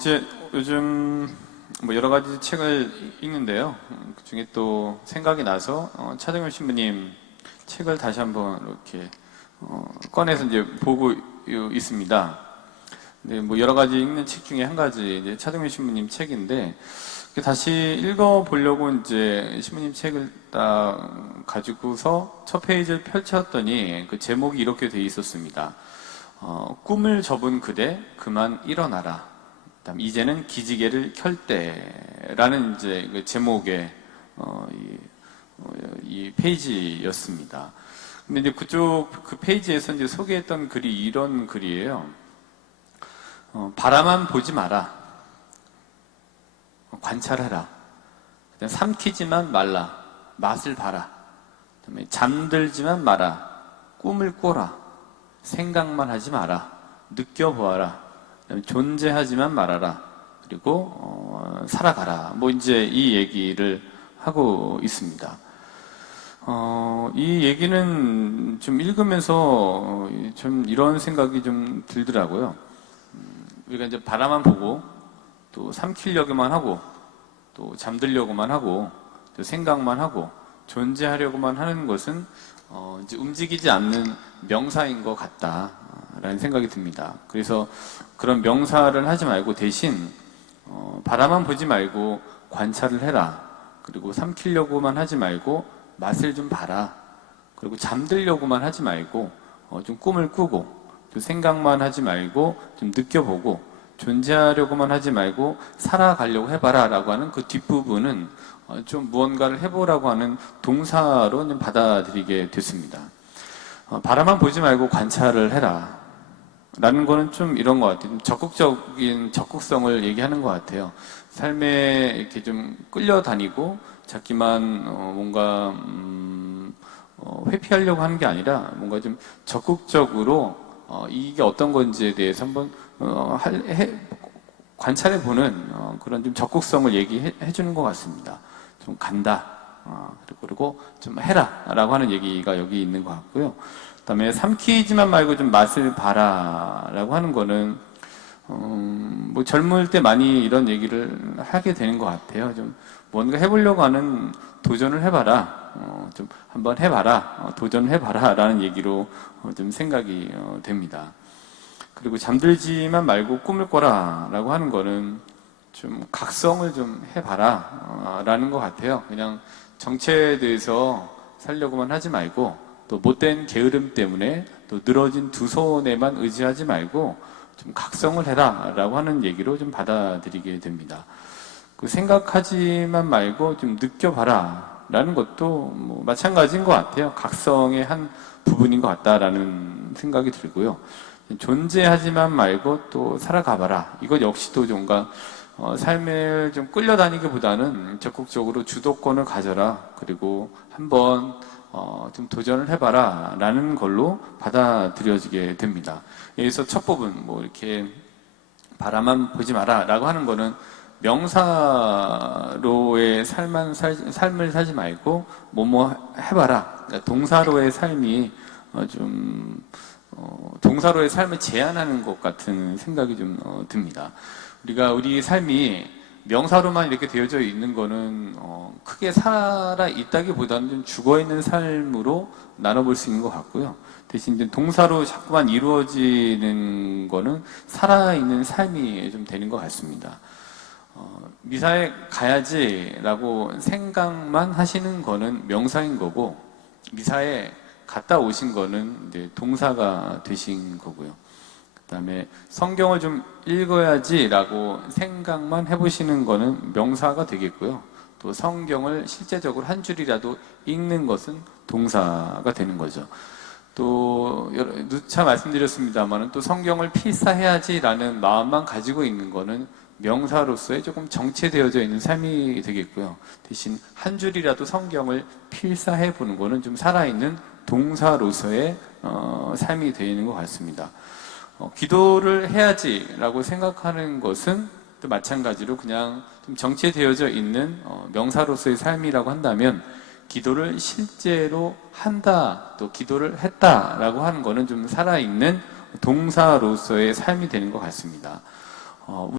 이제 요즘 뭐 여러 가지 책을 읽는데요. 음, 그 중에 또 생각이 나서 어, 차정현 신부님 책을 다시 한번 이렇게 어, 꺼내서 이제 보고 요- 있습니다. 네, 뭐 여러 가지 읽는 책 중에 한 가지 이제 차정현 신부님 책인데 그 다시 읽어 보려고 이제 신부님 책을 딱 가지고서 첫 페이지를 펼쳤더니 그 제목이 이렇게 돼 있었습니다. 어, 꿈을 접은 그대 그만 일어나라. 그다음 이제는 기지개를 켤 때라는 이제 그 제목의 어, 이, 어, 이 페이지였습니다. 근데 이제 그쪽 그 페이지에서 이제 소개했던 글이 이런 글이에요. 어, 바라만 보지 마라. 어, 관찰하라. 그다음 삼키지만 말라. 맛을 봐라. 그다음에 잠들지만 마라. 꿈을 꿔라. 생각만 하지 마라. 느껴보아라. 존재하지만 말아라. 그리고 어, 살아가라. 뭐 이제 이 얘기를 하고 있습니다. 어, 이 얘기는 좀 읽으면서 어, 좀 이런 생각이 좀 들더라고요. 음, 우리가 이제 바라만 보고 또 삼키려고만 하고 또 잠들려고만 하고 또 생각만 하고 존재하려고만 하는 것은 어, 이제 움직이지 않는 명사인 것 같다 라는 생각이 듭니다. 그래서 그런 명사를 하지 말고 대신 어, 바라만 보지 말고 관찰을 해라. 그리고 삼키려고만 하지 말고 맛을 좀 봐라. 그리고 잠들려고만 하지 말고 어, 좀 꿈을 꾸고 또 생각만 하지 말고 좀 느껴보고 존재하려고만 하지 말고 살아가려고 해봐라 라고 하는 그 뒷부분은 어, 좀 무언가를 해보라고 하는 동사로 좀 받아들이게 됐습니다. 어, 바라만 보지 말고 관찰을 해라. 라는 거는 좀 이런 것 같아요. 좀 적극적인 적극성을 얘기하는 것 같아요. 삶에 이렇게 좀 끌려다니고 자기만 어, 뭔가 음, 어, 회피하려고 하는 게 아니라 뭔가 좀 적극적으로 어, 이게 어떤 건지에 대해서 한번 어, 관찰해 보는 어, 그런 좀 적극성을 얘기해 주는 것 같습니다. 좀 간다. 어, 그리고, 좀 해라라고 하는 얘기가 여기 있는 것 같고요. 그다음에 삼키지만 말고 좀 맛을 봐라라고 하는 거는 음, 뭐 젊을 때 많이 이런 얘기를 하게 되는 것 같아요. 좀 뭔가 해보려고 하는 도전을 해봐라. 어, 좀 한번 해봐라. 어, 도전해봐라라는 얘기로 어, 좀 생각이 어, 됩니다. 그리고 잠들지만 말고 꿈을 꿔라라고 하는 거는 좀 각성을 좀 해봐라라는 것 같아요. 그냥 정체에 대해서 살려고만 하지 말고 또 못된 게으름 때문에 또 늘어진 두 손에만 의지하지 말고 좀 각성을 해라라고 하는 얘기로 좀 받아들이게 됩니다. 그 생각하지만 말고 좀 느껴봐라라는 것도 뭐 마찬가지인 것 같아요. 각성의 한 부분인 것 같다라는 생각이 들고요. 존재하지만 말고 또 살아가봐라. 이것 역시도 뭔가 어, 삶을 좀 끌려다니기보다는 적극적으로 주도권을 가져라. 그리고 한번 어, 좀 도전을 해봐라. 라는 걸로 받아들여지게 됩니다. 여기서 첫 부분, 뭐 이렇게 바라만 보지 마라. 라고 하는 거는 명사로의 삶만 살, 삶을 살지 말고 뭐뭐 해봐라. 그러니까 동사로의 삶이 어, 좀 어, 동사로의 삶을 제한하는 것 같은 생각이 좀 어, 듭니다. 우리가 우리 삶이 명사로만 이렇게 되어져 있는 거는 어, 크게 살아 있다기보다는 좀 죽어 있는 삶으로 나눠볼 수 있는 것 같고요. 대신 이제 동사로 자꾸만 이루어지는 거는 살아 있는 삶이 좀 되는 것 같습니다. 어, 미사에 가야지라고 생각만 하시는 거는 명사인 거고 미사에 갔다 오신 거는 이제 동사가 되신 거고요. 그다음에 성경을 좀 읽어야지라고 생각만 해보시는 거는 명사가 되겠고요. 또 성경을 실제적으로 한 줄이라도 읽는 것은 동사가 되는 거죠. 또 누차 말씀드렸습니다만은 또 성경을 필사해야지라는 마음만 가지고 있는 거는 명사로서의 조금 정체되어져 있는 삶이 되겠고요. 대신 한 줄이라도 성경을 필사해 보는 거는 좀 살아있는 동사로서의 어, 삶이 되는 것 같습니다. 어, 기도를 해야지라고 생각하는 것은 또 마찬가지로 그냥 좀 정체되어져 있는 어, 명사로서의 삶이라고 한다면 기도를 실제로 한다, 또 기도를 했다라고 하는 거는 좀 살아있는 동사로서의 삶이 되는 것 같습니다. 어,